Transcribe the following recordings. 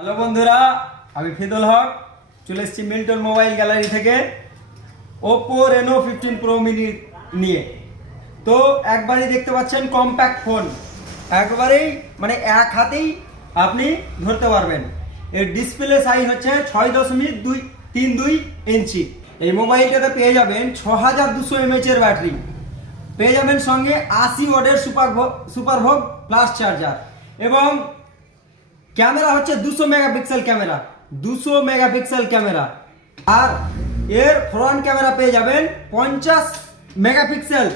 Hello বন্ধুরা, আমি ফিদুল হক চলে এসেছি মিল্টন মোবাইল গ্যালারি থেকে ওপো রেনো 15 প্রো মিনি নিয়ে। তো একবারই দেখতে পাচ্ছেন কম্প্যাক্ট ফোন, একবারেই মানে এক হাতেই আপনি ধরতে পারবেন। এর ডিসপ্লে সাইজ হচ্ছে 6.32 ইঞ্চি। এই মোবাইলটাতে পেয়ে যাবেন 6200 mAh এর ব্যাটারি, পেয়ে যাবেন সঙ্গে 80 ওয়াটের সুপারভোগ প্লাস চার্জার, এবং ক্যামেরা হচ্ছে 200 মেগাপিক্সেল ক্যামেরা, 200 মেগাপিক্সেল ক্যামেরা। আর এর ফ্রন্ট ক্যামেরা পেয়ে যাবেন 50 megapixel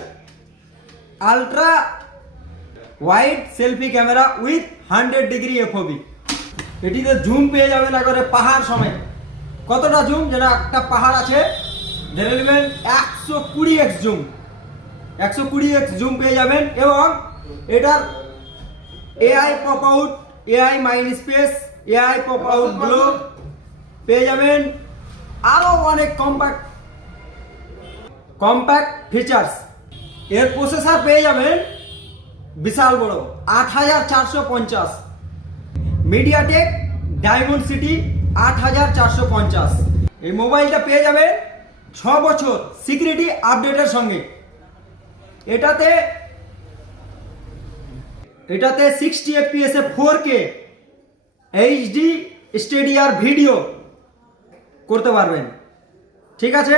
ultra wide selfie camera with 100 degree FOB. এটিতে জুম পেয়ে যাবেন একবারে পাহাড় সময়। কতটা জুম? যেটা একটা পাহাড় আছে, ধরে নেবেন 120x জুম, 120x জুম পেয়ে যাবেন। এবং এটার AI pop out, AI mind space, AI pop out glow পেয়ে যাবেন। আরও অনেক কম্প্যাক্ট ফিচার্স। এর প্রসেসর পেয়ে যাবেন বিশাল বড় 8450, মিডিয়াটেক ডায়মন্ড সিটি 8450। এই মোবাইলটা পেয়ে যাবেন 6 বছর সিকিউরিটি আপডেটের সঙ্গে। এটাতে 60 fps এ 4K HD স্টেডিয়ার ভিডিও করতে পারবেন। ঠিক আছে।